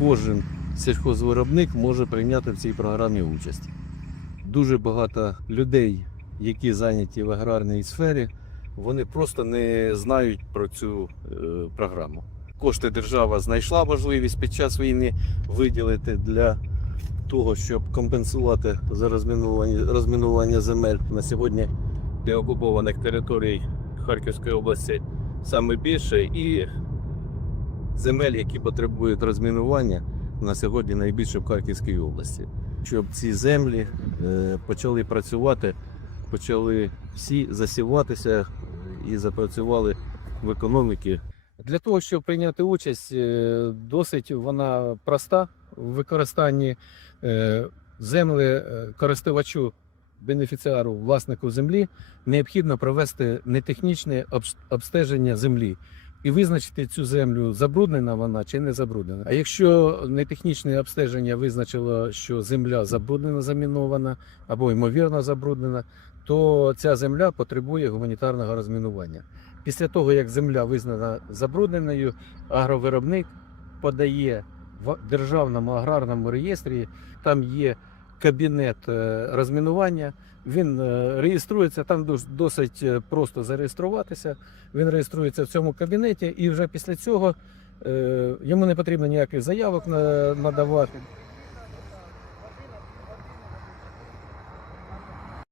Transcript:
кожен сільхозвиробник може прийняти в цій програмі участь. Дуже багато людей, які зайняті в аграрній сфері, вони просто не знають про цю е, програму. Кошти держава знайшла можливість під час війни виділити для того, щоб компенсувати за розмінування, розмінування земель на сьогодні для окупованих територій Харківської області саме більше, і земель, які потребують розмінування, на сьогодні найбільше в Харківській області. Щоб ці землі е, почали працювати, почали всі засіватися і запрацювали в економіки. Для того, щоб прийняти участь, е, досить вона проста в використанні е, землі е, користувачу бенефіціару, власнику землі, необхідно провести нетехнічне обстеження землі і визначити цю землю, забруднена вона чи не забруднена. А якщо нетехнічне обстеження визначило, що земля забруднена, замінована або ймовірно забруднена, то ця земля потребує гуманітарного розмінування. Після того, як земля визнана забрудненою, агровиробник подає в державному аграрному реєстрі, там є кабінет е, розмінування. Він е, реєструється, там дос- досить е, просто зареєструватися. Він реєструється в цьому кабінеті, і вже після цього йому не потрібно ніяких заявок на- надавати.